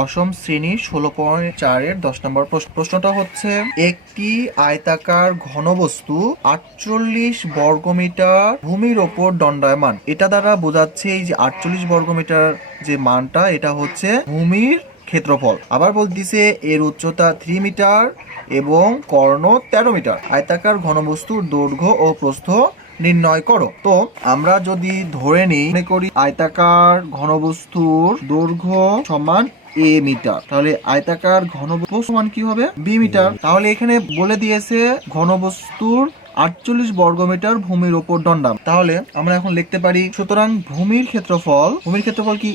দশম শ্রেণীর 16.4-এর 10 নম্বর প্রশ্নটা হচ্ছে, একটি আয়তাকার ঘনবস্তু 48 বর্গমিটার ভূমির ওপর দণ্ডায়মান। এটা দ্বারা বোঝাচ্ছে এই যে 48 বর্গমিটার যে মানটা, এটা হচ্ছে ভূমির ক্ষেত্রফল। আবার বলতেছে এর উচ্চতা 3 মিটার এবং কর্ণ 13 মিটার। আয়তাকার ঘনবস্তুর দৈর্ঘ্য ও প্রস্থ নির্ণয় করো। তো আমরা যদি ধরে নিই, মনে করি আয়তাকার ঘনবস্তুর দৈর্ঘ্য সমান a মিটার, তাহলে আয়তাকার ঘনবস্তু সমান কি হবে? b মিটার। তাহলে এখানে বলে দিয়েছে ঘনবস্তুর 48 বর্গমিটার ভূমির ওপর দণ্ডায়মান। তাহলে আমরা এখন লিখতে পারি, সুতরাং ভূমির ক্ষেত্রফল কি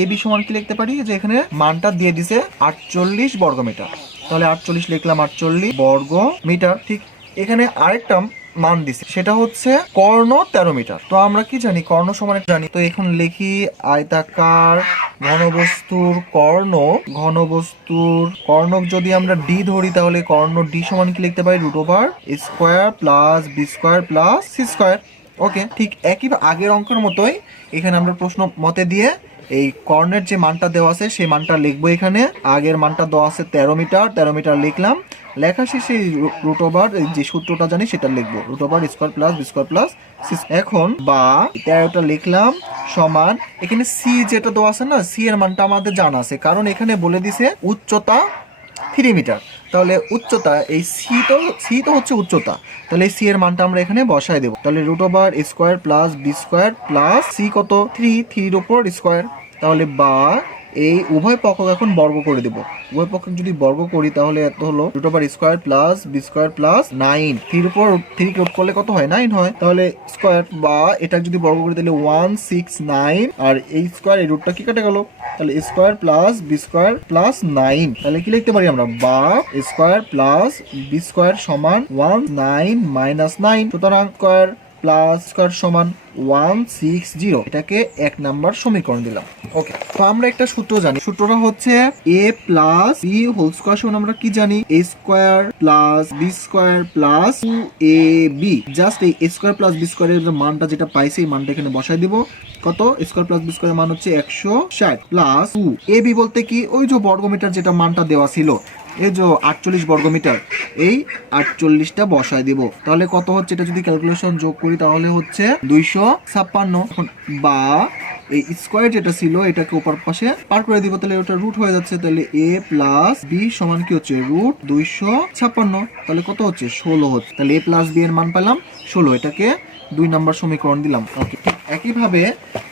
ab সমান কি লিখতে পারি, যে এখানে মানটা দিয়ে দিছে 48 বর্গমিটার। তাহলে 48 লিখলাম, 48 বর্গ মিটার। ঠিক এখানে আরেকটা মান দিছে, সেটা হচ্ছে কর্ণ 13 মিটার। তো আমরা কি জানি? কর্ণ সমান জানি। তো এখন লিখি আয়তাকার ঘনবস্তুর কর্ণ যদি আমরা ডি ধরি, তাহলে কর্ণ ডি সমান কি লিখতে পারি? √Square plus B square plus C square. Okay, ঠিক একই আগের অঙ্কের মতোই এখানে আমরা প্রশ্ন মতে দিয়ে এই কর্ণের যে মানটা দেওয়া আছে সেই মানটা লিখবো। এখানে আগের মানটা দেওয়া আছে 13 মিটার লিখলাম। লেখা শেষে যে সূত্রটা জানি সেটা লিখবো, √square plus B square plus C. এখন বা 13টা লিখলাম সমান, এখানে সি যেটা দেওয়া আছে না, সি এর মানটা আমাদের জানা আছে, কারণ এখানে বলে দিছে উচ্চতা 3 মিটার। তাহলে উচ্চতা, এই সি তো হচ্ছে উচ্চতা, তাহলে সি এর মানটা আমরা এখানে বসাই দেবো। তাহলে √square plus B square plus C কত? 3 উপর স্কয়ার। তাহলে বা এই উভয় পক্ষকে এখন বর্গ করে দেব। উভয় পক্ষকে যদি বর্গ করি তাহলে এত হলো √square plus B square plus 9। 3 উপর 3 কে করলে কত হয়? 9 হয়। তাহলে স্কয়ার বা এটা যদি বর্গ করি তাহলে 169, আর এই স্কয়ার এই রুটটা কি কেটে গেল, তাহলে square plus B square plus 9। তাহলে কি লিখতে পারি আমরা? বা স্কয়ার প্লাস বি স্কয়ার সমান 19 মাইনাস 9। সুতরাং স্কয়ার প্লাস স্কয়ার সমান 160। এটাকে 1 নাম্বার সমীকরণ দিলাম। ওকে, তো আমরা একটা সূত্র জানি, সূত্রটা হচ্ছে a plus B whole square সমান আমরা কি জানি? a square plus B square plus 2ab। Just এই a স্কয়ার প্লাস বি স্কয়ারের মানটা যেটা পাইছি এই মানটা এখানে বসাই দিব। কত? স্কয়ার প্লাস বি স্কয়ারের মান হচ্ছে 160 প্লাস 2ab বলতে কি? ওই যে বর্গমিটার যেটা মানটা দেওয়া ছিল, এই যে 48 বর্গমিটার, এই 48টা বসায় দিব। তাহলে কত হচ্ছে? এটা যদি ক্যালকুলেশন যোগ করি তাহলে হচ্ছে 256। বা এই স্কয়ার যেটা ছিল এটাকে উপর পাশে পার করে দিব, তাহলে ওটা রুট হয়ে যাচ্ছে। তাহলে a প্লাস বি সমান কি হচ্ছে? √256। তাহলে কত হচ্ছে? 16 হচ্ছে। তাহলে a প্লাস বি এর মান পেলাম 16। এটাকে 2 নাম্বার সমীকরণ দিলাম। ওকে, একইভাবে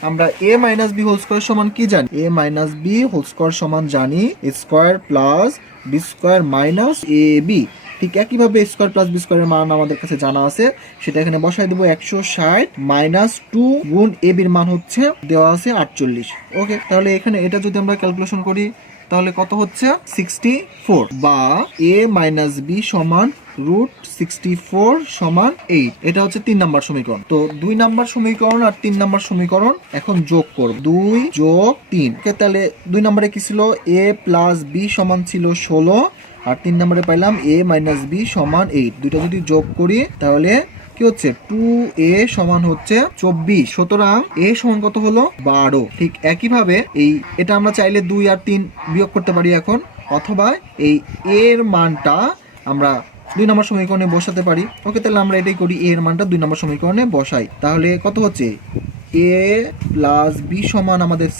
আমরা a minus B whole square সমান কি জানি? a minus B whole square সমান জানি square plus B square minus A B. ঠিক একইভাবে স্কয়ার প্লাস বি স্কয়ারের মান আমাদের কাছে জানা আছে, সেটা এখানে বসাই দেবো। 160 মাইনাস 2 গুণ এ বির মান হচ্ছে দেওয়া আছে 48। ওকে, তাহলে এখানে এটা যদি আমরা ক্যালকুলেশন করি তাহলে কত হচ্ছে? 64। বা a মাইনাস বি সমান √64 সমান 8। এটা হচ্ছে 3 নাম্বার সমীকরণ। তো 2 নাম্বার সমীকরণ আর 3 নাম্বার সমীকরণ এখন যোগ করব। 2 যোগ 3। তাহলে 2 নম্বরে কি ছিল? a প্লাস বি সমান ছিল 16, আর 3 নম্বরে পাইলাম a মাইনাস বি সমান 8। দুইটা যদি যোগ করি তাহলে কি হচ্ছে? 2a সমান হচ্ছে 24। সুতরাং a সমান কত হলো? 12। ঠিক একইভাবে এটা আমরা চাইলে 2 আর 3 বিয়োগ করতে পারি এখন, অথবা এই এর মানটা আমরা 2 নম্বর সমীকরণে বসাতে পারি। ওকে, তাহলে আমরা এটাই করি, এর মানটা 2 নম্বর সমীকরণে বসাই। তাহলে কত হচ্ছে? a প্লাস বি সমান আমাদের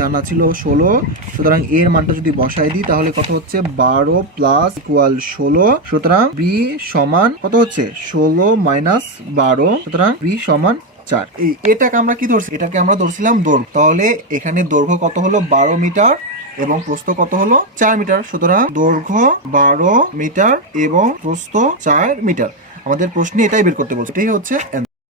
জানা ছিল 16, সুতরাং এর মানটা যদি বসাই দিই তাহলে কত হচ্ছে? 12 প্লাস ইকুয়াল 16। সুতরাং বি সমান কত হচ্ছে? 16 মাইনাস 12, সুতরাং বি সমান 4। এটাকে আমরা কি ধরছি? এটাকে আমরা ধরছিলাম দৈর্ঘ্য। তাহলে এখানে দৈর্ঘ্য কত হলো? 12 মিটার এবং প্রস্থ কত হলো? 4 মিটার। সুতরাং দৈর্ঘ্য 12 মিটার এবং প্রস্থ 4 মিটার। আমাদের প্রশ্নে এটাই বের করতে বলছে। এটাই হচ্ছে